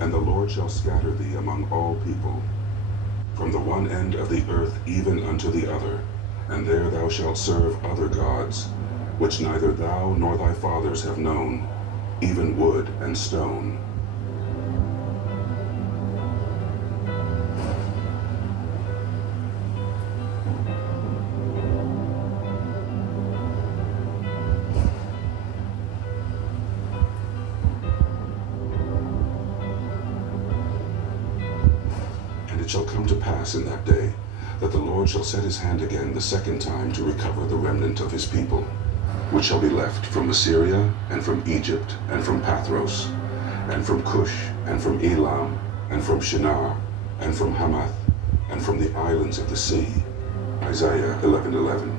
And the Lord shall scatter thee among all people, from the one end of the earth even unto the other, and there thou shalt serve other gods, which neither thou nor thy fathers have known, even wood and stone. And it shall come to pass in that day, that the Lord shall set his hand again the second time to recover the remnant of his people, which shall be left from Assyria, and from Egypt, and from Pathros, and from Cush, and from Elam, and from Shinar, and from Hamath, and from the islands of the sea. Isaiah 11:11.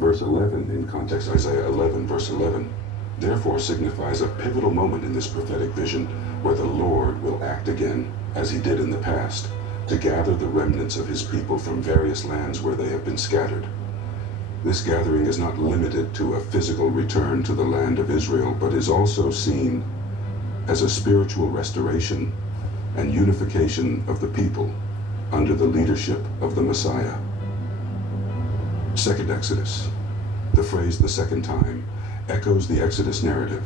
Verse 11, in context Isaiah 11, verse 11, therefore signifies a pivotal moment in this prophetic vision where the Lord will act again, as he did in the past, to gather the remnants of his people from various lands where they have been scattered. This gathering is not limited to a physical return to the land of Israel, but is also seen as a spiritual restoration and unification of the people under the leadership of the Messiah. Second Exodus. The phrase "the second time" echoes the Exodus narrative,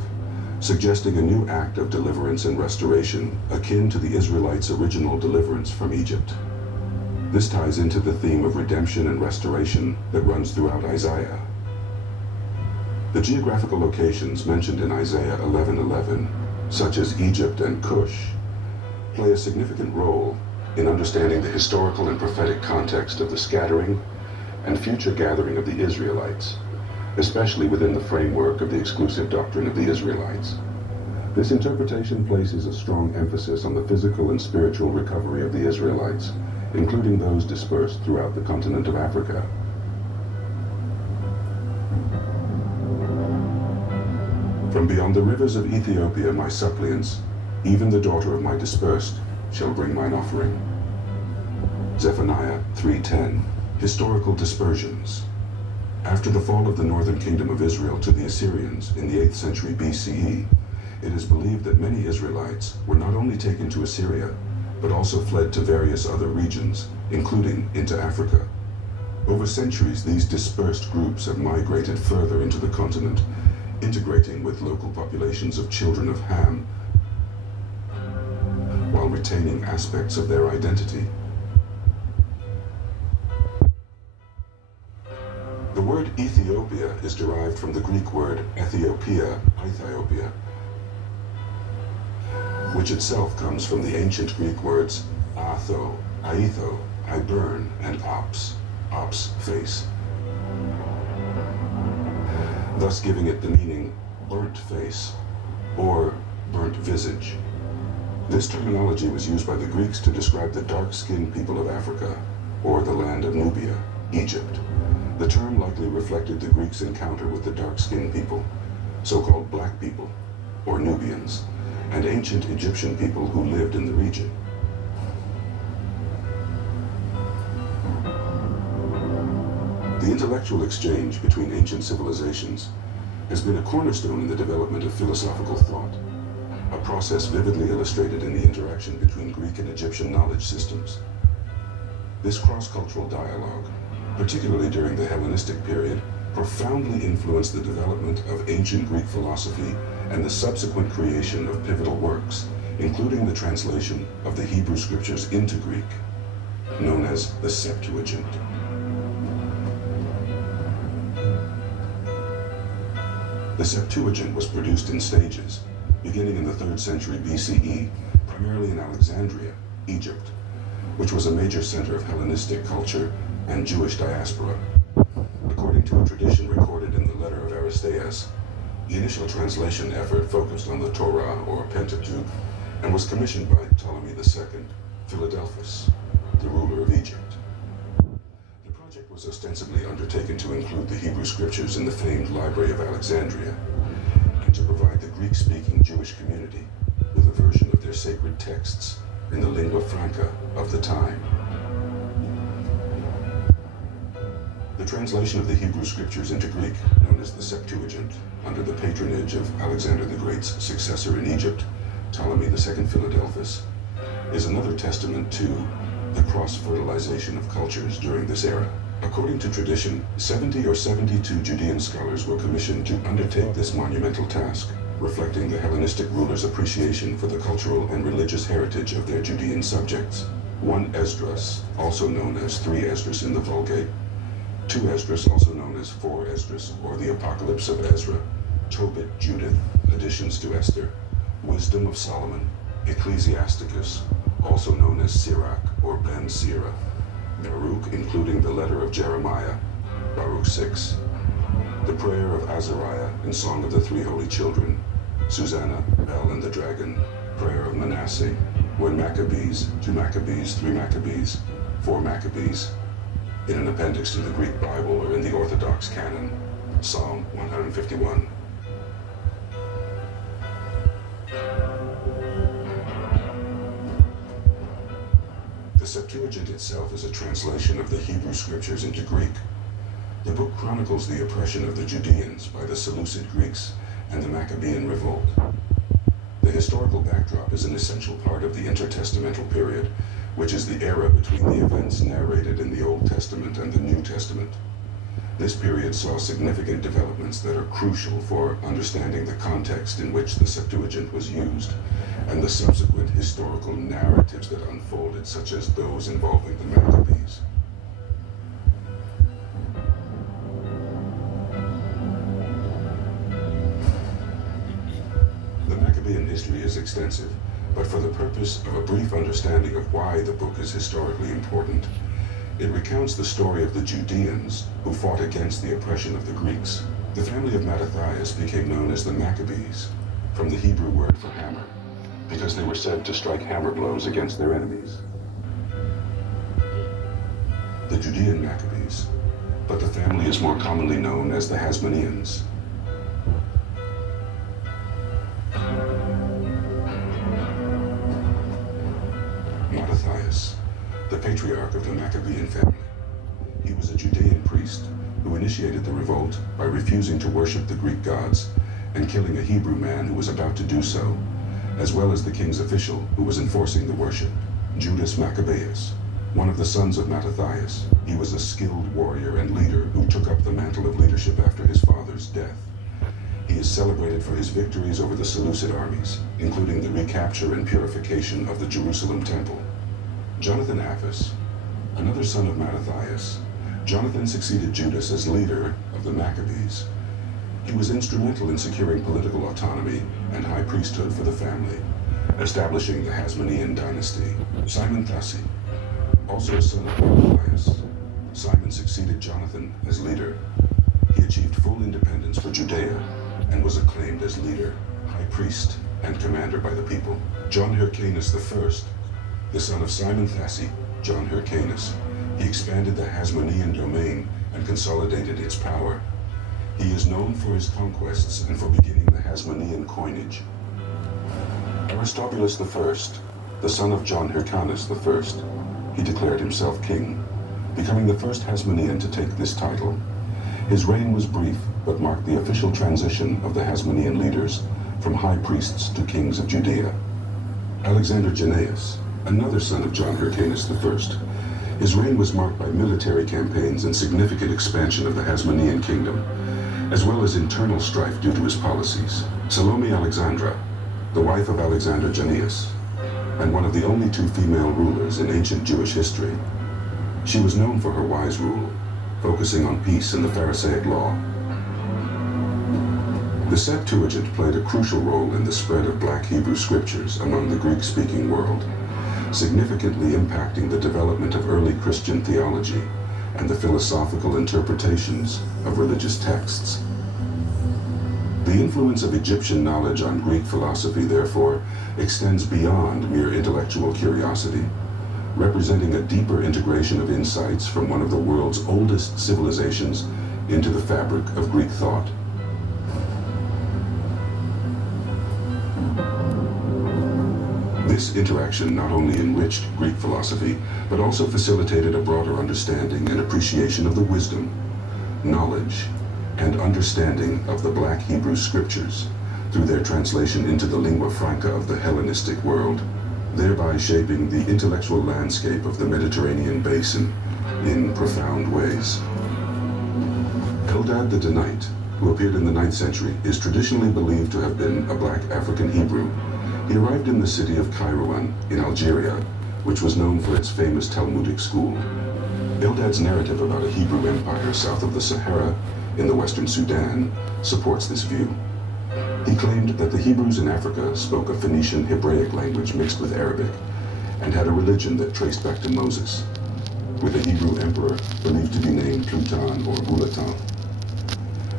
suggesting a new act of deliverance and restoration akin to the Israelites' original deliverance from Egypt. This ties into the theme of redemption and restoration that runs throughout Isaiah. The geographical locations mentioned in Isaiah 11:11, such as Egypt and Cush, play a significant role in understanding the historical and prophetic context of the scattering and future gathering of the Israelites, especially within the framework of the exclusive doctrine of the Israelites. This interpretation places a strong emphasis on the physical and spiritual recovery of the Israelites, including those dispersed throughout the continent of Africa. From beyond the rivers of Ethiopia my suppliants, even the daughter of my dispersed, shall bring mine offering. Zephaniah 3:10. Historical dispersions. After the fall of the northern kingdom of Israel to the Assyrians in the 8th century BCE, it is believed that many Israelites were not only taken to Assyria, but also fled to various other regions, including into Africa. Over centuries, these dispersed groups have migrated further into the continent, integrating with local populations of children of Ham, while retaining aspects of their identity. The word Ethiopia is derived from the Greek word Ethiopia, which itself comes from the ancient Greek words atho, aitho, I burn, and ops, face, thus giving it the meaning burnt face or burnt visage. This terminology was used by the Greeks to describe the dark-skinned people of Africa, or the land of Nubia, Egypt. The term likely reflected the Greeks' encounter with the dark-skinned people, so-called black people, or Nubians, and ancient Egyptian people who lived in the region. The intellectual exchange between ancient civilizations has been a cornerstone in the development of philosophical thought, a process vividly illustrated in the interaction between Greek and Egyptian knowledge systems. This cross-cultural dialogue, particularly during the Hellenistic period, profoundly influenced the development of ancient Greek philosophy and the subsequent creation of pivotal works, including the translation of the Hebrew scriptures into Greek, known as the Septuagint. The Septuagint was produced in stages, beginning in the 3rd century BCE, primarily in Alexandria, Egypt, which was a major center of Hellenistic culture and Jewish diaspora. According to a tradition recorded in the letter of Aristeas, the initial translation effort focused on the Torah, or Pentateuch, and was commissioned by Ptolemy II, Philadelphus, the ruler of Egypt. The project was ostensibly undertaken to include the Hebrew scriptures in the famed Library of Alexandria, and to provide the Greek-speaking Jewish community with a version of their sacred texts in the lingua franca of the time. The translation of the Hebrew scriptures into Greek, known as the Septuagint, under the patronage of Alexander the Great's successor in Egypt, Ptolemy II Philadelphus, is another testament to the cross-fertilization of cultures during this era. According to tradition, 70 or 72 Judean scholars were commissioned to undertake this monumental task, reflecting the Hellenistic rulers' appreciation for the cultural and religious heritage of their Judean subjects. 1 Esdras, also known as 3 Esdras in the Vulgate, 2 Esdras, also known as 4 Esdras, or the Apocalypse of Ezra, Tobit, Judith, additions to Esther, Wisdom of Solomon, Ecclesiasticus, also known as Sirach or Ben Sira, Baruch, including the letter of Jeremiah, Baruch 6, the prayer of Azariah and Song of the Three Holy Children, Susanna, Bel and the Dragon, prayer of Manasseh, 1 Maccabees, 2 Maccabees, 3 Maccabees, 4 Maccabees, in an appendix to the Greek Bible or in the Orthodox canon, Psalm 151. The Septuagint itself is a translation of the Hebrew scriptures into Greek. The book chronicles the oppression of the Judeans by the Seleucid Greeks and the Maccabean revolt. The historical backdrop is an essential part of the intertestamental period, which is the era between the events narrated in the Old Testament and the New Testament. This period saw significant developments that are crucial for understanding the context in which the Septuagint was used, and the subsequent historical narratives that unfolded, such as those involving the Maccabees. The Maccabean history is extensive, but for the purpose of a brief understanding of why the book is historically important, it recounts the story of the Judeans who fought against the oppression of the Greeks. The family of Mattathias became known as the Maccabees, from the Hebrew word for hammer, because they were said to strike hammer blows against their enemies. The Judean Maccabees, but the family is more commonly known as the Hasmoneans. Mattathias, the patriarch of the Maccabean family. He was a Judean priest who initiated the revolt by refusing to worship the Greek gods and killing a Hebrew man who was about to do so, as well as the king's official who was enforcing the worship, Judas Maccabeus, one of the sons of Mattathias. He was a skilled warrior and leader who took up the mantle of leadership after his father's death. He is celebrated for his victories over the Seleucid armies, including the recapture and purification of the Jerusalem temple. Jonathan Apphus, another son of Mattathias, Jonathan succeeded Judas as leader of the Maccabees. He was instrumental in securing political autonomy and high priesthood for the family, establishing the Hasmonean dynasty. Simon Thassi, also a son of Mattathias, Simon succeeded Jonathan as leader. He achieved full independence for Judea and was acclaimed as leader, high priest, and commander by the people. John Hyrcanus I, the son of Simon Thassi, John Hyrcanus, he expanded the Hasmonean domain and consolidated its power. He is known for his conquests and for beginning the Hasmonean coinage. Aristobulus I, the son of John Hyrcanus I, he declared himself king, becoming the first Hasmonean to take this title. His reign was brief, but marked the official transition of the Hasmonean leaders from high priests to kings of Judea. Alexander Jannaeus, another son of John Hyrcanus I, his reign was marked by military campaigns and significant expansion of the Hasmonean kingdom, as well as internal strife due to his policies. Salome Alexandra, the wife of Alexander Jannaeus, and one of the only 2 female rulers in ancient Jewish history. She was known for her wise rule, focusing on peace and the Pharisaic law. The Septuagint played a crucial role in the spread of Black Hebrew scriptures among the Greek-speaking world, significantly impacting the development of early Christian theology and the philosophical interpretations of religious texts. The influence of Egyptian knowledge on Greek philosophy, therefore, extends beyond mere intellectual curiosity, representing a deeper integration of insights from one of the world's oldest civilizations into the fabric of Greek thought. This interaction not only enriched Greek philosophy, but also facilitated a broader understanding and appreciation of the wisdom knowledge, and understanding of the Black Hebrew Scriptures through their translation into the lingua franca of the Hellenistic world, thereby shaping the intellectual landscape of the Mediterranean basin in profound ways. Eldad the Danite, who appeared in the 9th century, is traditionally believed to have been a Black African Hebrew. He arrived in the city of Kairouan in Algeria, which was known for its famous Talmudic school. Eldad's narrative about a Hebrew empire south of the Sahara in the western Sudan supports this view. He claimed that the Hebrews in Africa spoke a Phoenician Hebraic language mixed with Arabic and had a religion that traced back to Moses, with a Hebrew emperor believed to be named Pluton or Bulatan.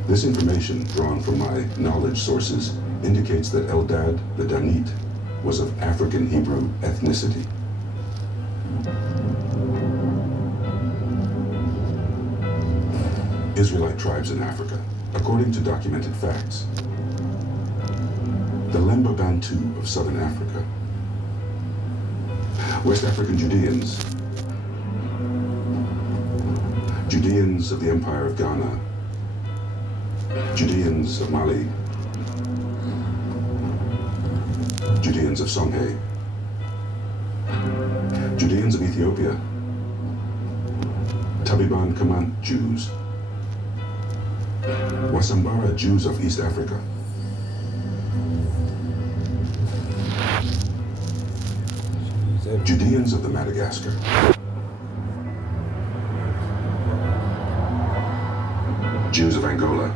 This information, drawn from my knowledge sources, indicates that Eldad the Danite was of African Hebrew ethnicity. Israelite tribes in Africa, according to documented facts. The Lemba Bantu of southern Africa. West African Judeans. Judeans of the Empire of Ghana. Judeans of Mali. Judeans of Songhay. Judeans of Ethiopia. Tabiban Kamant Jews. Wasambara Jews of East Africa. Judeans of the Madagascar. Jews of Angola.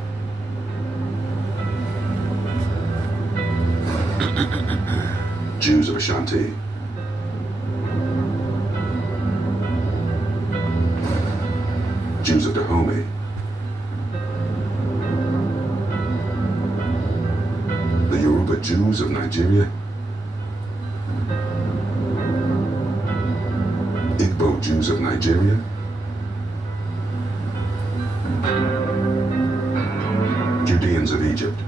Jews of Ashanti. Jews of Dahomey. The Yoruba Jews of Nigeria. Igbo Jews of Nigeria. Judeans of Egypt.